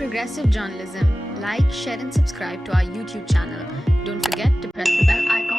progressive journalism, like, share, and subscribe to our YouTube channel. Don't forget to press the bell icon.